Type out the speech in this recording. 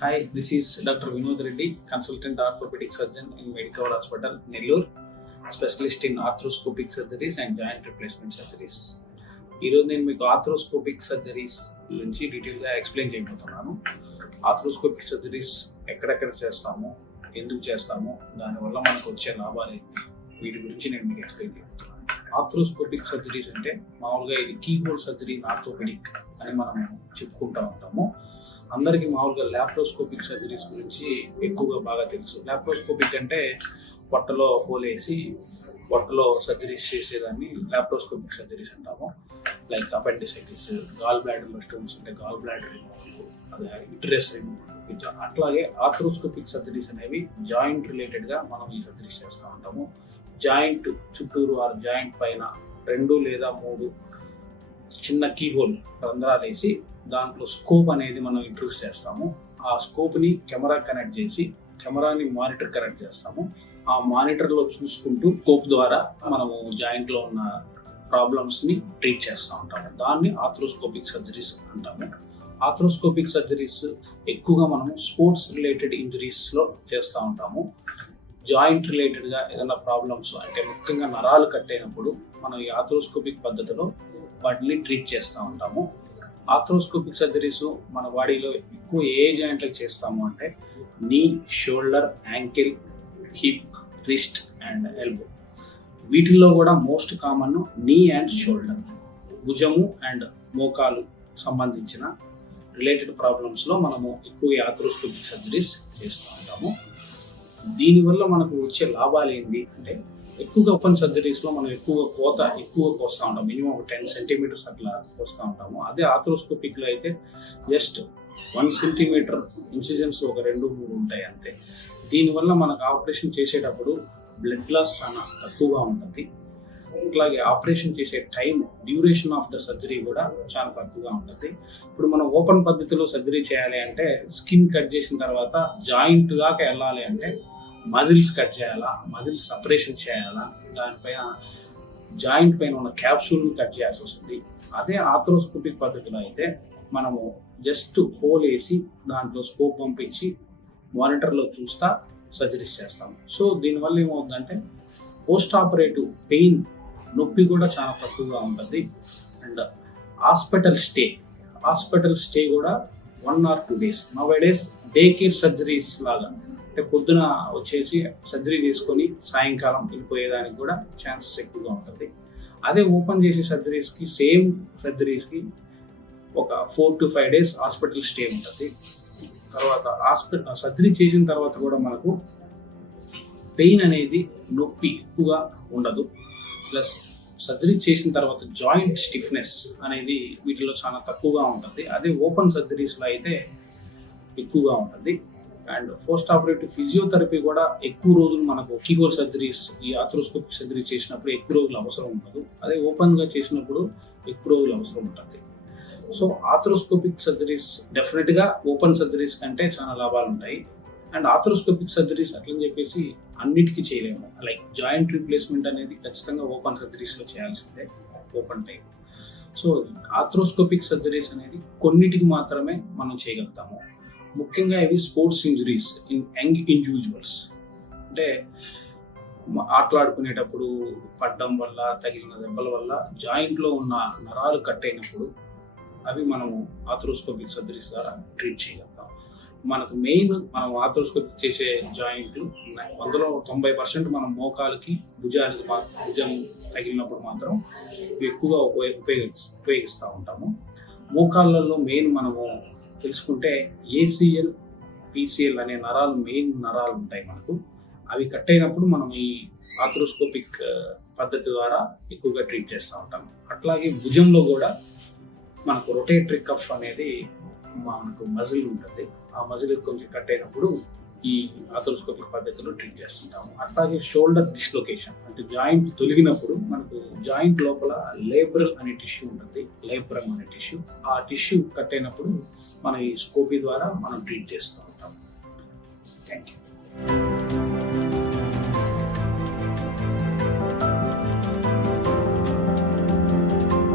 Hi, this is Dr. Vinod Reddy, consultant orthopedic surgeon in Medicover Hospital, Nellore, specialist in arthroscopic surgeries and joint replacement surgeries. ఈరోజు నేను మీకు arthroscopic surgeries గురించి డీటెయిల్గా explain చేయబోతున్నాను. Arthroscopic surgeries ఎక్కడెక్కడ చేస్తాము, ఎందుకు చేస్తాము, దానివల్ల మనకు వచ్చే లాభాలు ఏంటి, వీటి గురించి నేను మీకు ఎక్స్ప్లెయిన్ చేయబోతున్నాను. ఆర్థ్రోస్కోపిక్ సర్జరీస్ అంటే మామూలుగా ఇది key hole surgery in orthopaedic అని మనం చెప్పుకుంటూ ఉంటాము. అందరికీ మామూలుగా ల్యాప్రోస్కోపిక్ సర్జరీస్ గురించి ఎక్కువగా బాగా తెలుసు. ల్యాప్రోస్కోపిక్ అంటే పొట్టలో హోల్ వేసి పొట్టలో సర్జరీస్ చేసేదాన్ని ల్యాప్రోస్కోపిక్ సర్జరీస్ అంటాము. లైక్ అపెండిసైటిస్, గాల్ బ్లాడర్లో స్టోన్స్ ఉంటే గాల్ బ్లాడర్ రిమూవల్, అదే యుటరస్ రిమూవల్, ఇట్లా. అట్లాగే ఆర్థ్రోస్కోపిక్ సర్జరీస్ అనేవి జాయింట్ రిలేటెడ్గా మనం ఈ సర్జరీస్ చేస్తూ ఉంటాము. జాయింట్ చుట్టూరు ఆరు జాయింట్ పైన 2 లేదా 3 చిన్న కీహోల్ రంధ్రాలు వేసి దాంట్లో స్కోప్ అనేది మనం ఇంట్రూస్ చేస్తాము. ఆ స్కోప్ని కెమెరా కనెక్ట్ చేసి కెమెరాని మానిటర్ కనెక్ట్ చేస్తాము. ఆ మానిటర్లో చూసుకుంటూ స్కోప్ ద్వారా మనము జాయింట్లో ఉన్న ప్రాబ్లమ్స్ని ట్రీట్ చేస్తూ ఉంటాము. దాన్ని ఆర్థ్రోస్కోపిక్ సర్జరీస్ అంటాము. ఆర్థ్రోస్కోపిక్ సర్జరీస్ ఎక్కువగా మనము స్పోర్ట్స్ రిలేటెడ్ ఇంజరీస్లో చేస్తూ ఉంటాము. జాయింట్ రిలేటెడ్గా ఏదైనా ప్రాబ్లమ్స్ అంటే ముఖ్యంగా నరాలు కట్ అయినప్పుడు మనం ఈ ఆర్థ్రోస్కోపిక్ పద్ధతిలో వాటిని ట్రీట్ చేస్తూ ఉంటాము. ఆర్థ్రోస్కోపిక్ సర్జరీస్ మన బాడీలో ఎక్కువ ఏ జాయింట్లకు చేస్తాము అంటే నీ, shoulder, ankle, hip, wrist and elbow. వీటిల్లో కూడా మోస్ట్ కామన్ నీ అండ్ షోల్డర్, భుజము అండ్ మోకాలు సంబంధించిన రిలేటెడ్ ప్రాబ్లమ్స్లో మనము ఎక్కువ ఆర్థ్రోస్కోపిక్ సర్జరీస్ చేస్తూ ఉంటాము. దీనివల్ల మనకు వచ్చే లాభాలు ఏంటి అంటే ఎక్కువగా ఓపెన్ సర్జరీస్లో మనం ఎక్కువ కోస్తూ ఉంటాం. మినిమం ఒక 10 సెంటీమీటర్స్ అట్లా కోస్తూ ఉంటాము. అదే ఆర్థ్రోస్కోపిక్లో అయితే జస్ట్ 1 సెంటీమీటర్ ఇన్సిజన్స్ ఒక 2-3 ఉంటాయి అంతే. దీనివల్ల మనకు ఆపరేషన్ చేసేటప్పుడు బ్లడ్ లాస్ చాలా తక్కువగా ఉంటుంది. అట్లాగే ఆపరేషన్ చేసే time, duration of the surgery కూడా చాలా తక్కువగా ఉంటుంది. ఇప్పుడు మనం ఓపెన్ పద్ధతిలో సర్జరీ చేయాలి అంటే స్కిన్ కట్ చేసిన తర్వాత జాయింట్ దాకా వెళ్ళాలి అంటే మజిల్స్ కట్ చేయాలా, మజిల్స్ సపరేషన్ చేయాలా, దానిపైన జాయింట్ పైన ఉన్న క్యాప్సూల్ని కట్ చేయాల్సి వస్తుంది. అదే ఆర్థ్రోస్కోపిక్ పద్ధతిలో అయితే మనము జస్ట్ హోల్ వేసి దాంట్లో స్కోప్ పంపించి మానిటర్లో చూస్తా సర్జరీస్ చేస్తాము. సో దీనివల్ల ఏమవుతుందంటే పోస్ట్ ఆపరేటివ్ పెయిన్, నొప్పి కూడా చాలా తక్కువగా ఉంటుంది. అండ్ హాస్పిటల్ స్టే కూడా 1 or 2 days. నౌడేస్ day care surgeries లాగా అంటే పొద్దున వచ్చేసి సర్జరీ చేసుకొని సాయంకాలం వెళ్ళిపోయేదానికి కూడా ఛాన్సెస్ ఎక్కువగా ఉంటుంది. అదే ఓపెన్ చేసే సేమ్ సర్జరీస్కి ఒక 4 to 5 days హాస్పిటల్ స్టే ఉంటుంది. తర్వాత సర్జరీ చేసిన తర్వాత కూడా మనకు పెయిన్ అనేది, నొప్పి ఎక్కువగా ఉండదు. ప్లస్ సర్జరీ చేసిన తర్వాత జాయింట్ స్టిఫ్నెస్ అనేది వీటిలో చాలా తక్కువగా ఉంటుంది. అదే ఓపెన్ సర్జరీస్లో అయితే ఎక్కువగా ఉంటుంది. అండ్ పోస్ట్ ఆపరేటివ్ ఫిజియోథెరపీ కూడా ఎక్కువ రోజులు మనకు కీహోల్ సర్జరీస్, ఈ ఆర్థ్రోస్కోపిక్ సర్జరీ చేసినప్పుడు ఎక్కువ రోజులు అవసరం ఉండదు. అదే ఓపెన్గా చేసినప్పుడు ఎక్కువ రోజులు అవసరం ఉంటుంది. సో ఆర్థ్రోస్కోపిక్ సర్జరీస్ డెఫినెట్గా ఓపెన్ సర్జరీస్ కంటే చాలా లాభాలు ఉంటాయి. అండ్ ఆర్థ్రోస్కోపిక్ సర్జరీస్ అట్లని చెప్పేసి అన్నిటికీ చేయలేము. లైక్ జాయింట్ రీప్లేస్మెంట్ అనేది ఖచ్చితంగా ఓపెన్ సర్జరీస్లో చేయాల్సిందే, open type. So arthroscopic surgeries అనేది కొన్నిటికి మాత్రమే మనం చేయగలుగుతాము. ముఖ్యంగా ఇవి sports injuries in young individuals, అంటే ఆటలాడుకునేటప్పుడు పడ్డం వల్ల, తగిలిన దెబ్బల వల్ల జాయింట్లో ఉన్న నరాలు కట్ అయినప్పుడు అవి మనము ఆర్థ్రోస్కోపిక్ సర్జరీస్ ద్వారా ట్రీట్ చేయగలుగుతాం. మనకు మెయిన్ మనం ఆర్థ్రోస్కోపిక్ చేసే జాయింట్లు ఉన్నాయి. అందులో 90% మనం మోకాలకి, భుజం తగిలినప్పుడు మాత్రం ఎక్కువగా ఉపయోగిస్తూ ఉంటాము. మోకాళ్ళల్లో మెయిన్ మనము తెలుసుకుంటే ACL, PCL అనే మెయిన్ నరాలు ఉంటాయి మనకు. అవి కట్ అయినప్పుడు మనం ఈ ఆర్థ్రోస్కోపిక్ పద్ధతి ద్వారా ఎక్కువగా ట్రీట్ చేస్తూ ఉంటాము. అట్లాగే భుజంలో కూడా మనకు రొటేటరీ కఫ్ అనేది మనకు మజిల్ ఉంటుంది. ఆ మజిల్ కొంచెం కట్ అయినప్పుడు ఈ ఆర్థ్రోస్కోపిక్ పద్ధతిలో ట్రీట్ చేస్తుంటాము. అట్లాగే షోల్డర్ డిస్లొకేషన్ అంటే జాయింట్ తొలగినప్పుడు మనకు జాయింట్ లోపల లేబ్రమ్ అనే టిష్యూ, ఆ టిష్యూ కట్ అయినప్పుడు మన ఈ స్కోపీ ద్వారా మనం ట్రీట్ చేస్తూ ఉంటాము. Thank you.